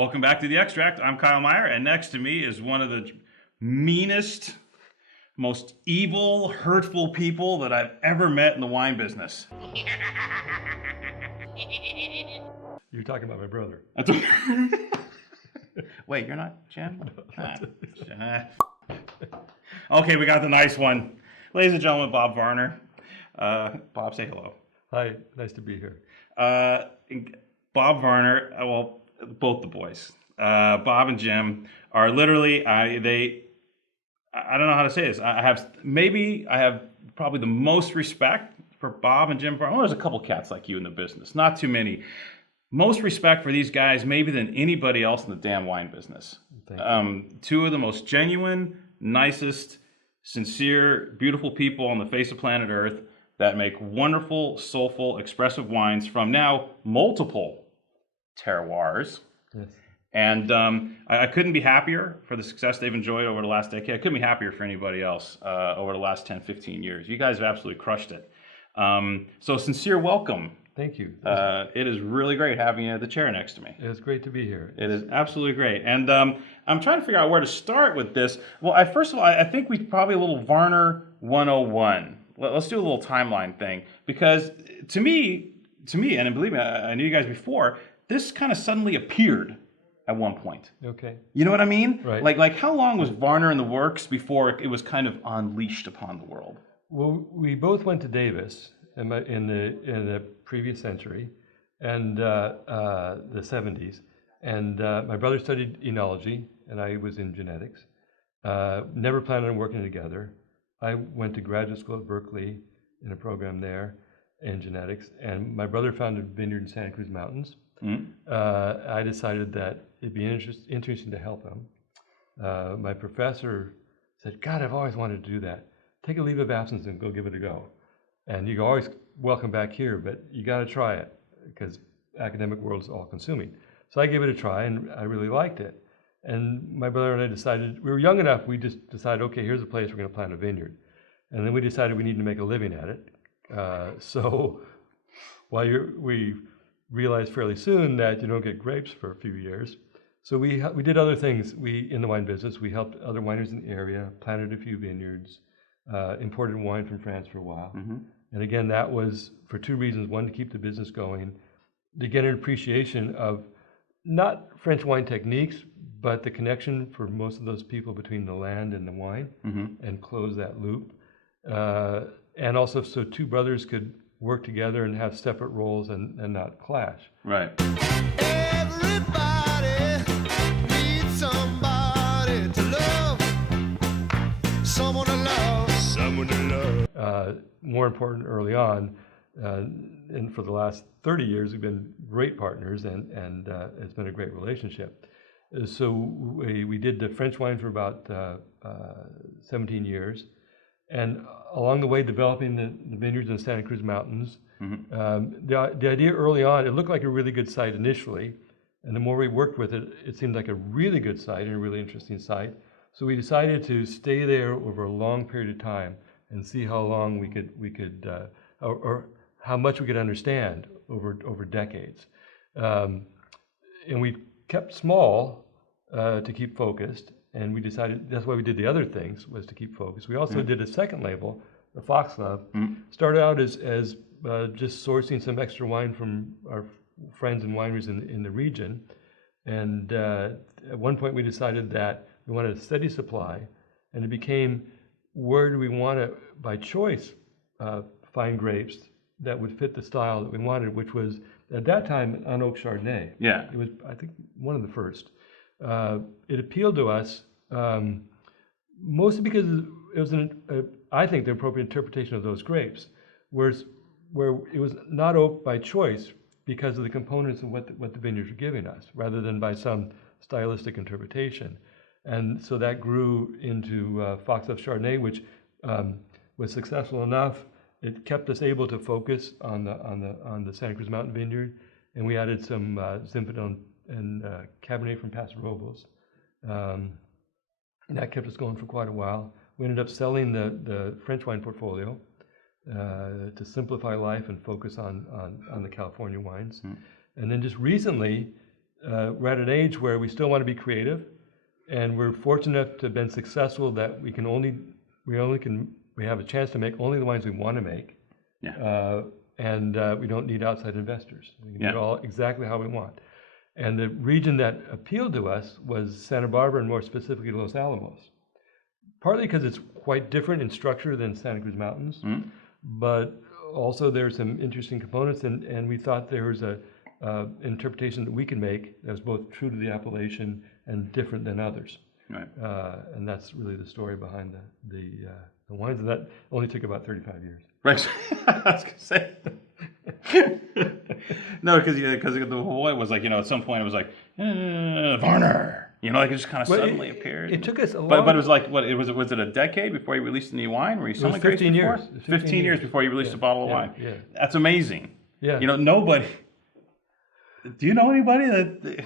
Welcome back to The Extract. I'm Kyle Meyer, and next to me is one of the meanest, most evil, hurtful people that I've ever met in the wine business. You're talking about my brother. Wait, you're not Jim? Okay, we got the nice one. Ladies and gentlemen, Bob Varner. Bob, say hello. Hi, nice to be here. Bob Varner, well, both the boys, Bob and Jim, are literally, I don't know how to say this. I have probably the most respect for Bob and Jim Varner. Well, there's a couple cats like you in the business, not too many. Most respect for these guys, maybe than anybody else in the damn wine business. Two of the most genuine, nicest, sincere, beautiful people on the face of planet Earth that make wonderful, soulful, expressive wines from now multiple terroirs. Yes. And I couldn't be happier for the success they've enjoyed over the last decade. I couldn't be happier for anybody else over the last 10, 15 years. You guys have absolutely crushed it. So sincere welcome. Thank you. It is really great having you at the chair next to me. It's great to be here. It is absolutely great. And I'm trying to figure out where to start with this. Well, first of all, I think we probably a little Varner 101. Let's do a little timeline thing. Because to me, and believe me, I knew you guys before, this kind of suddenly appeared at one point. Okay. You know what I mean? Right. Like how long was Varner in the works before it was kind of unleashed upon the world? Well, we both went to Davis in the previous century, and the 70s. And my brother studied enology, and I was in genetics. Never planned on working together. I went to graduate school at Berkeley in a program there in genetics, and my brother founded a vineyard in Santa Cruz Mountains. Mm-hmm. I decided that it'd be interesting to help him. My professor said, God, I've always wanted to do that. Take a leave of absence and go give it a go. And you're always welcome back here, but you got to try it because academic world is all consuming. So I gave it a try, and I really liked it. And my brother and I decided, we were young enough, we just decided, okay, here's a place we're going to plant a vineyard. And then we decided we need to make a living at it. So we realized fairly soon that you don't get grapes for a few years. So we did other things. In the wine business, we helped other wineries in the area, planted a few vineyards, imported wine from France for a while. Mm-hmm. And again, that was for two reasons. One, to keep the business going, to get an appreciation of not French wine techniques, but the connection for most of those people between the land and the wine, mm-hmm. and close that loop. And also so two brothers could work together and have separate roles and not clash. Right. Everybody needs somebody to love, someone to love, someone to love. More important early on, and for the last 30 years, we've been great partners, and it's been a great relationship. So we did the French wine for about 17 years, and along the way developing the vineyards in the Santa Cruz Mountains. Mm-hmm. The idea early on, it looked like a really good site initially, and the more we worked with it, it seemed like a really good site and a really interesting site. So we decided to stay there over a long period of time and see how long we could or how much we could understand over decades. And we kept small to keep focused, and we decided that's why we did the other things, was to keep focused. We also did a second label, the Fox Love. Started out as just sourcing some extra wine from our friends and wineries in the region, and at one point we decided that we wanted a steady supply, and it became, where do we want to, by choice, find grapes that would fit the style that we wanted, which was, at that time, an oak Chardonnay. Yeah. It was, I think, one of the first. It appealed to us mostly because it was, I think, the appropriate interpretation of those grapes, where it was not oak by choice because of the components of what the vineyards were giving us, rather than by some stylistic interpretation. And so that grew into Fox Love Chardonnay, which was successful enough. It kept us able to focus on the Santa Cruz Mountain Vineyard, and we added some Zinfandel and Cabernet from Paso Robles. And that kept us going for quite a while. We ended up selling the French wine portfolio to simplify life and focus on the California wines. And then just recently, we're at an age where we still want to be creative, and we're fortunate enough to have been successful that we have a chance to make only the wines we want to make. Yeah. And we don't need outside investors. We can do Yeah. it all exactly how we want. And the region that appealed to us was Santa Barbara, and more specifically Los Alamos. Partly because it's quite different in structure than Santa Cruz Mountains, but also there's some interesting components, and we thought there was a interpretation that we could make that was both true to the appellation and different than others. Right. And that's really the story behind the wines, and that only took about 35 years. Right. I was gonna say. No, because the whole was like, at some point it was like Varner, like it just kind of suddenly appeared. It took us a long. But it was like, what? Was it a decade before you released any wine? Were you It was 15 years. 15 years before you released a bottle of wine. Yeah. That's amazing. Yeah. Nobody. Do you know anybody that?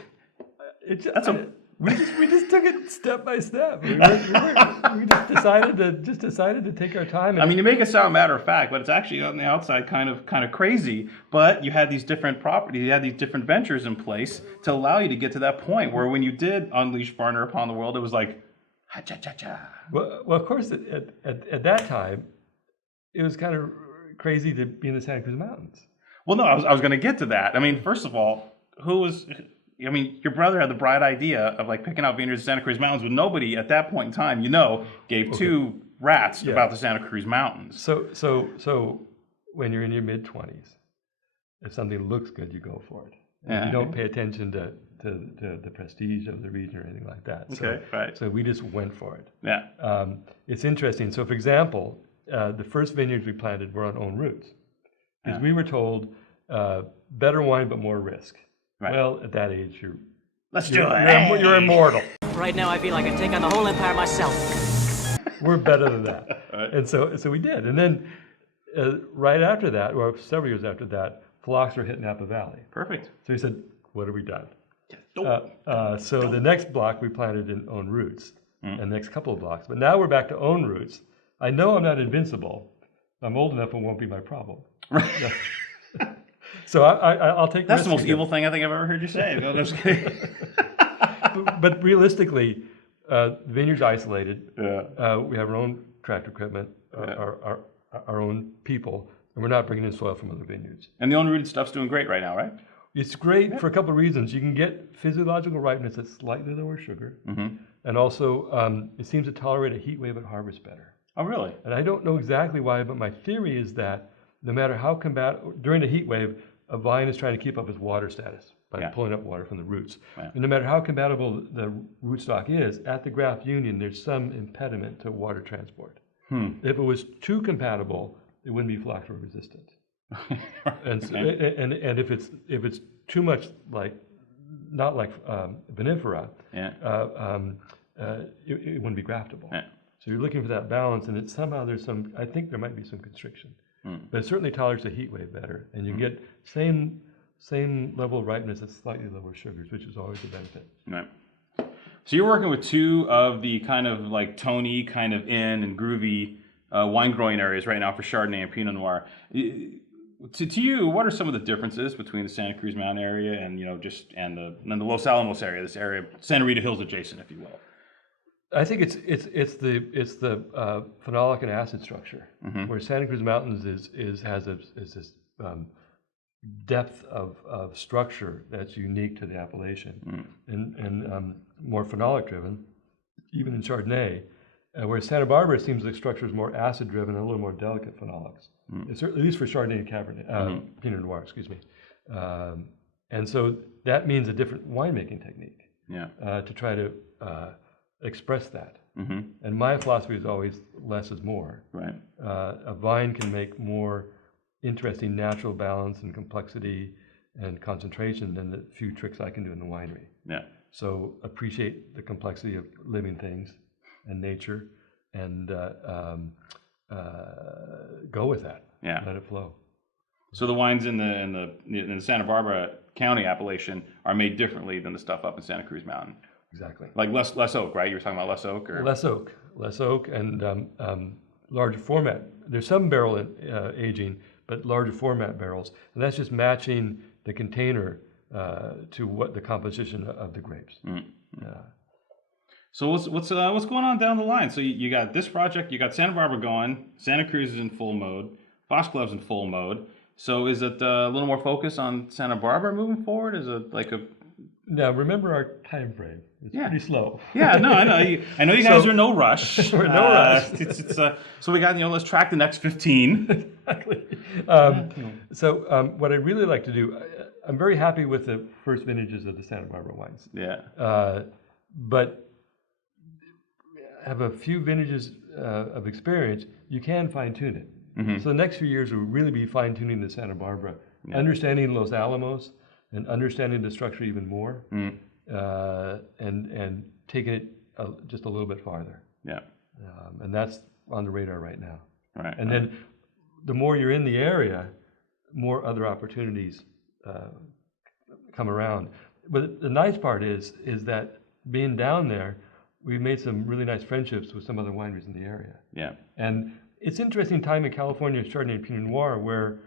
We just took it step by step. We just decided to take our time. I mean, you make it sound matter of fact, but it's actually on the outside kind of crazy. But you had these different properties, you had these different ventures in place to allow you to get to that point where when you did unleash Varner upon the world, it was like, ha cha cha cha. Well, of course, at that time, it was kind of crazy to be in the Santa Cruz Mountains. Well, no, I was going to get to that. I mean, first of all, your brother had the bright idea of like picking out vineyards in Santa Cruz Mountains, when nobody at that point in time, gave two rats about the Santa Cruz Mountains. So when you're in your mid-20s, if something looks good, you go for it. And you don't pay attention to the prestige of the region or anything like that. Okay, right. So we just went for it. Yeah. It's interesting. So, for example, the first vineyards we planted were on own roots, because we were told better wine but more risk. Right. Well, at that age, you're You're immortal. Right now, I feel like I can take on the whole empire myself. We're better than that. Right. And so we did. And then right after that, or several years after that, phylloxera hit Napa Valley. Perfect. So we said, what have we done? So the next block we planted in own roots, and the next couple of blocks. But now we're back to own roots. I know I'm not invincible. I'm old enough, it won't be my problem. Right. So I'll take That's the most again. evil thing I think I've ever heard you say. No, just kidding. But realistically, the vineyard's isolated. Yeah. We have our own tractor equipment, our own people, and we're not bringing in soil from other vineyards. And the unrooted stuff's doing great right now, right? It's great for a couple of reasons. You can get physiological ripeness at slightly lower sugar, and also it seems to tolerate a heat wave at harvest better. Oh, really? And I don't know exactly why, but my theory is that no matter how during the heat wave, a vine is trying to keep up its water status by pulling up water from the roots. Yeah. And no matter how compatible the rootstock is, at the graft union, there's some impediment to water transport. If it was too compatible, it wouldn't be phylloxera resistant. And if it's too much not like vinifera, it wouldn't be graftable. Yeah. So you're looking for that balance, and I think there might be some constriction. But it certainly tolerates the heat wave better, and you get same level of ripeness at slightly lower sugars, which is always a benefit. Right. So you're working with two of the kind of like Tony, kind of in and groovy wine growing areas right now for Chardonnay and Pinot Noir. To you, what are some of the differences between the Santa Cruz Mountain area and the Los Alamos area, this area, Santa Rita Hills adjacent, if you will? I think it's the phenolic and acid structure, where Santa Cruz Mountains has this depth of structure that's unique to the appellation, and more phenolic driven, even in Chardonnay, whereas Santa Barbara seems like structure is more acid driven and a little more delicate phenolics, at least for Chardonnay and Cabernet, Pinot Noir, excuse me, and so that means a different winemaking technique to try to express that. And my philosophy is always less is more. Right. A vine can make more interesting natural balance and complexity and concentration than the few tricks I can do in the winery. Yeah. So appreciate the complexity of living things and nature, and go with that. Yeah. Let it flow. So the wines in the Santa Barbara County appellation are made differently than the stuff up in Santa Cruz Mountain. Exactly. Like less oak, right? You were talking about less oak, or less oak, and larger format. There's some barrel aging, but larger format barrels, and that's just matching the container to what the composition of the grapes. So what's going on down the line? So you got this project, you got Santa Barbara going, Santa Cruz is in full mode, Fox Club's in full mode. So is it a little more focus on Santa Barbara moving forward? Is it like a Now remember our time frame. It's pretty slow. Yeah, no, I know. I know you guys are in no rush. We're in no rush. So we got let's track the next 15. Exactly. What I really like to do, I'm very happy with the first vintages of the Santa Barbara wines. Yeah. But have a few vintages of experience, you can fine tune it. So the next few years will really be fine tuning the Santa Barbara, understanding Los Alamos, and understanding the structure even more, and taking it just a little bit farther. Yeah. And that's on the radar right now. Right. And then the more you're in the area, more other opportunities come around. But the nice part is that being down there, we've made some really nice friendships with some other wineries in the area. Yeah. And it's an interesting time in California, Chardonnay and Pinot Noir, where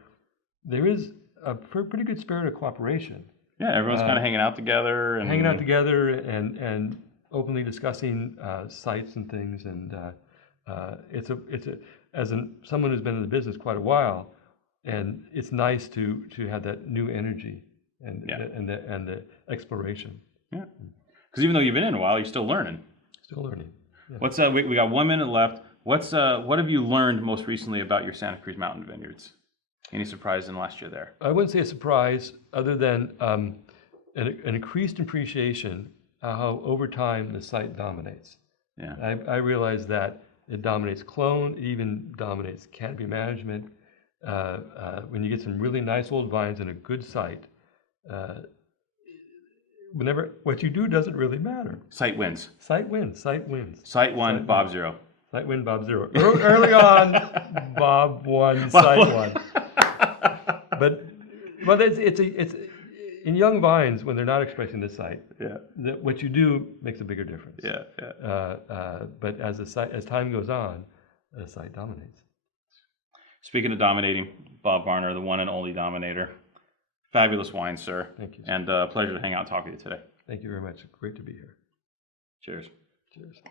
there is a pretty good spirit of cooperation. Yeah, everyone's kind of hanging out together and openly discussing sites and things. And someone who's been in the business quite a while, and it's nice to have that new energy and the exploration. Yeah. Because even though you've been in a while, you're still learning. Still learning. Yeah. What's we got 1 minute left. What have you learned most recently about your Santa Cruz Mountain vineyards? Any surprise in last year there? I wouldn't say a surprise, other than an increased appreciation of how over time the site dominates. Yeah. I realize that it dominates clone, it even dominates canopy management. When you get some really nice old vines in a good site, what you do doesn't really matter. Site wins. Site wins. Site wins. Site won, Bob 0. Site win, Bob 0. Early on, Bob won, site won. But it's in young vines when they're not expressing the site. Yeah. What you do makes a bigger difference. Yeah. But as time goes on, the site dominates. Speaking of dominating, Bob Varner, the one and only dominator. Fabulous wine, sir. Thank you. And pleasure to hang out and talk with you today. Thank you very much. Great to be here. Cheers. Cheers.